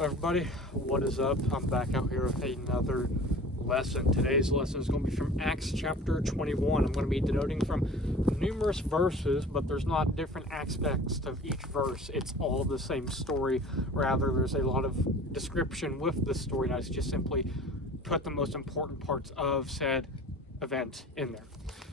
Everybody, what is up? I'm back out here with another lesson. Today's lesson is going to be from Acts chapter 21. I'm going to be denoting from numerous verses, but there's not different aspects of each verse. It's all the same story. Rather, there's a lot of description with the story, and I just simply put the most important parts of said event in there.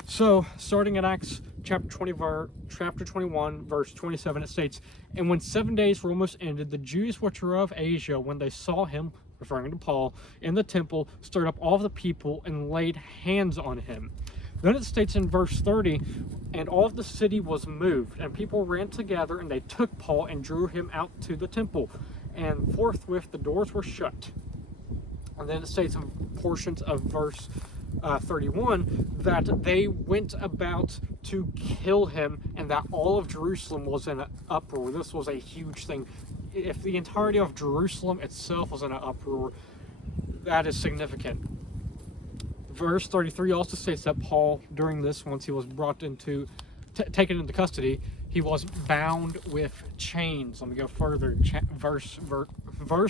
So, starting at Acts chapter 21, verse 27, it states, "And when 7 days were almost ended, the Jews which were of Asia, when they saw him," referring to Paul, "in the temple, stirred up all the people and laid hands on him." Then it states in verse 30, "And all of the city was moved, and people ran together, and they took Paul and drew him out to the temple. And forthwith the doors were shut." And then it states in portions of verse 31 that they went about to kill him, and that all of Jerusalem was in an uproar. This was a huge thing. If the entirety of Jerusalem itself was in an uproar, that is significant. Verse 33 also states that Paul, during this, once he was brought into, taken into custody, he was bound with chains. Let me go further. Verse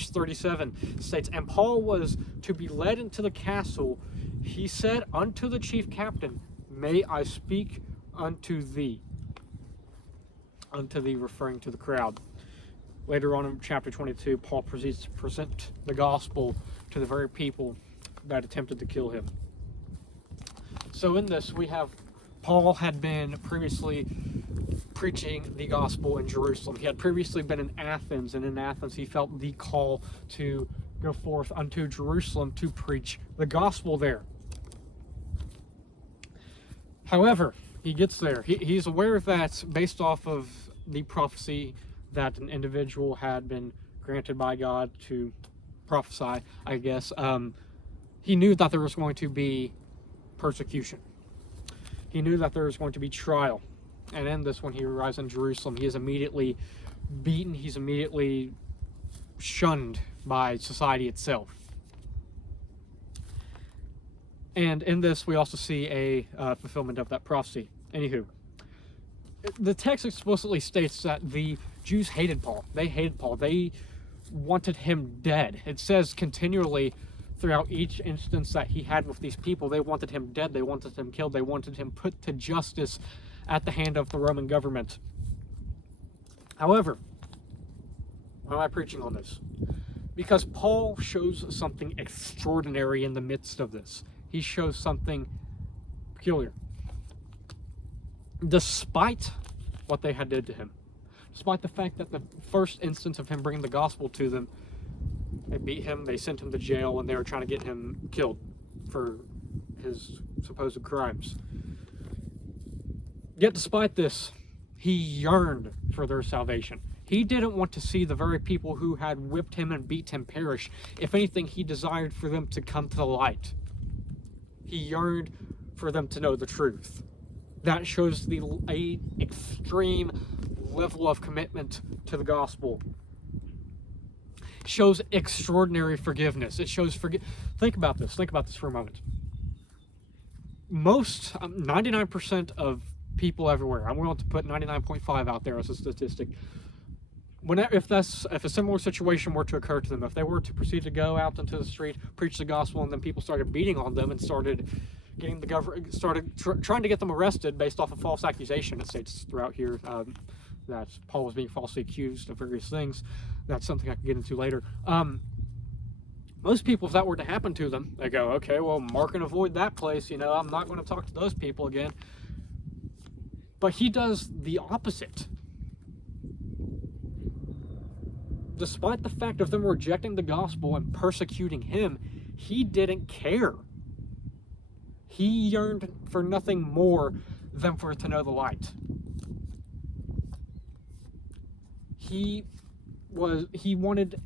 37 states, "And Paul was to be led into the castle. He said unto the chief captain, May I speak unto thee?" Unto thee referring to the crowd. Later on in chapter 22, Paul proceeds to present the gospel to the very people that attempted to kill him. So in this, we have Paul had been previously preaching the gospel in Jerusalem. He had previously been in Athens, and in Athens he felt the call to go forth unto Jerusalem to preach the gospel there. However, he gets there. He's aware that based off of the prophecy that an individual had been granted by God to prophesy, I guess, he knew that there was going to be persecution. He knew that there was going to be trial. And in this, when he arrives in Jerusalem, he is immediately beaten. He's immediately shunned by society itself. And in this, we also see a fulfillment of that prophecy. Anywho, the text explicitly states that the Jews hated Paul. They hated Paul. They wanted him dead. It says continually throughout each instance that he had with these people, they wanted him dead. They wanted him killed. They wanted him put to justice at the hand of the Roman government. However, why am I preaching on this? Because Paul shows something extraordinary in the midst of this. He shows something peculiar. Despite what they had did to him, despite the fact that the first instance of him bringing the gospel to them, they beat him, they sent him to jail, and they were trying to get him killed for his supposed crimes. Yet despite this, he yearned for their salvation. He didn't want to see the very people who had whipped him and beat him perish. If anything, he desired for them to come to the light. He yearned for them to know the truth. That shows a extreme level of commitment to the gospel. It shows extraordinary forgiveness. It shows Think about this. Think about this for a moment. Most, 99% of people everywhere, I'm willing to put 99.5 out there as a statistic, if a similar situation were to occur to them, if they were to proceed to go out into the street, preach the gospel, and then people started beating on them and started getting the government, trying to get them arrested based off of false accusation. It states throughout here that Paul was being falsely accused of various things. That's something I can get into later. Most people, if that were to happen to them, they go, okay, well, mark and avoid that place. I'm not going to talk to those people again. But he does the opposite. Despite the fact of them rejecting the gospel and persecuting him, he didn't care. He yearned for nothing more than for to know the light. He wanted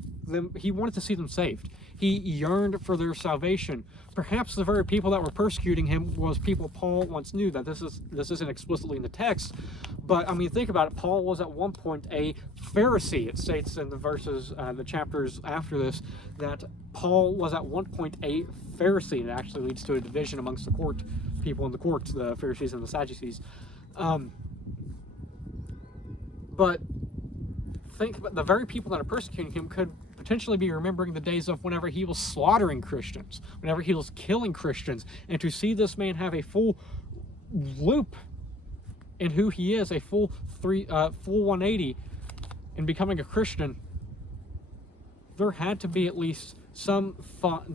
to see them saved. He yearned for their salvation. Perhaps the very people that were persecuting him was people Paul once knew. That this isn't explicitly in the text, but I mean, think about it. Paul was at one point a Pharisee. It states in the verses, the chapters after this, that Paul was at one point a Pharisee. And it actually leads to a division amongst the people in the court, the Pharisees and the Sadducees. But think about the very people that are persecuting him could potentially be remembering the days of whenever he was slaughtering Christians, whenever he was killing Christians. And to see this man have a full loop in who he is, a full 180 in becoming a Christian, there had to be at least some thought.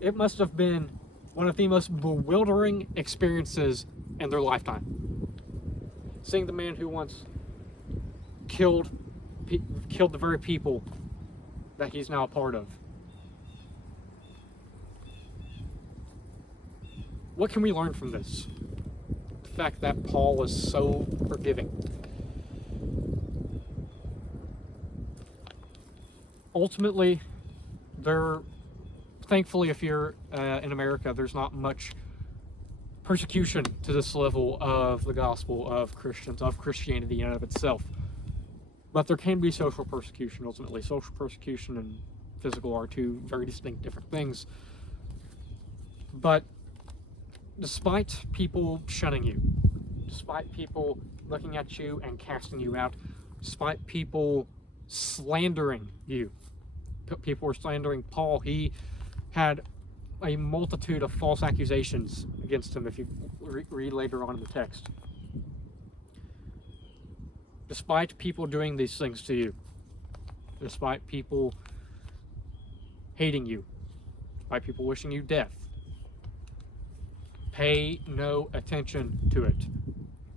It must have been one of the most bewildering experiences in their lifetime. Seeing the man who once killed the very people that he's now a part of. What can we learn from this? The fact that Paul was so forgiving. Ultimately, thankfully, if you're in America, there's not much persecution to this level of the gospel of Christians, of Christianity in and of itself. But there can be social persecution, ultimately. Social persecution and physical are two very distinct different things. But despite people shunning you, despite people looking at you and casting you out, despite people slandering you, people were slandering Paul. He had a multitude of false accusations against him, if you read later on in the text. Despite people doing these things to you, despite people hating you, despite people wishing you death, pay no attention to it.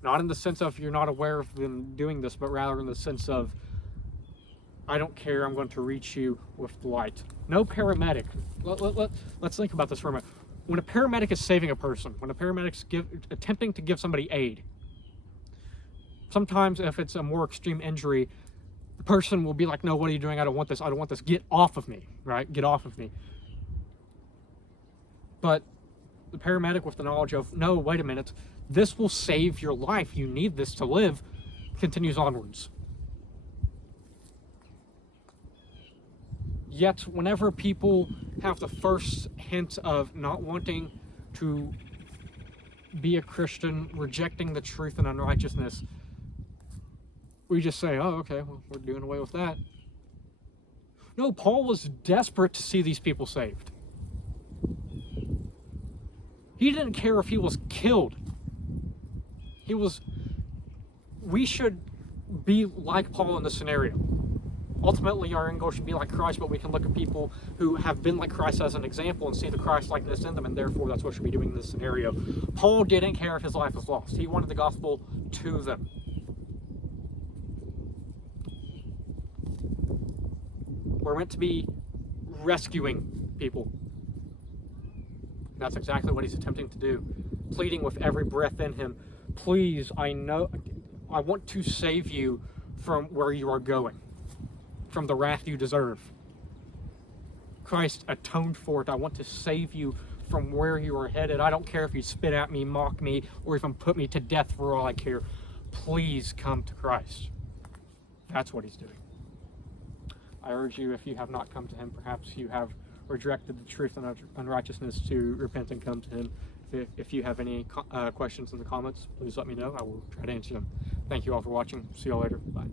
Not in the sense of you're not aware of them doing this, but rather in the sense of, I don't care, I'm going to reach you with light. No paramedic. Let's think about this for a minute. When a paramedic is saving a person, when a paramedic's attempting to give somebody aid, sometimes if it's a more extreme injury, the person will be like, no, what are you doing? I don't want this. I don't want this. Get off of me, right? Get off of me. But the paramedic, with the knowledge of, no, wait a minute, this will save your life. You need this to live, continues onwards. Yet, whenever people have the first hint of not wanting to be a Christian, rejecting the truth and unrighteousness, we just say, oh, okay, well, we're doing away with that. No, Paul was desperate to see these people saved. He didn't care if he was killed. We should be like Paul in this scenario. Ultimately, our end goal should be like Christ, but we can look at people who have been like Christ as an example and see the Christ-likeness in them, and therefore that's what we should be doing in this scenario. Paul didn't care if his life was lost. He wanted the gospel to them. We're meant to be rescuing people. That's exactly what he's attempting to do, pleading with every breath in him, please, I want to save you from where you are going, from the wrath you deserve. Christ atoned for it. I want to save you from where you are headed. I don't care if you spit at me, mock me, or even put me to death for all I care. Please come to Christ. That's what he's doing. I urge you, if you have not come to him, perhaps you have rejected the truth and unrighteousness, to repent and come to him. If you have any questions in the comments, please let me know. I will try to answer them. Thank you all for watching. See you all later. Bye.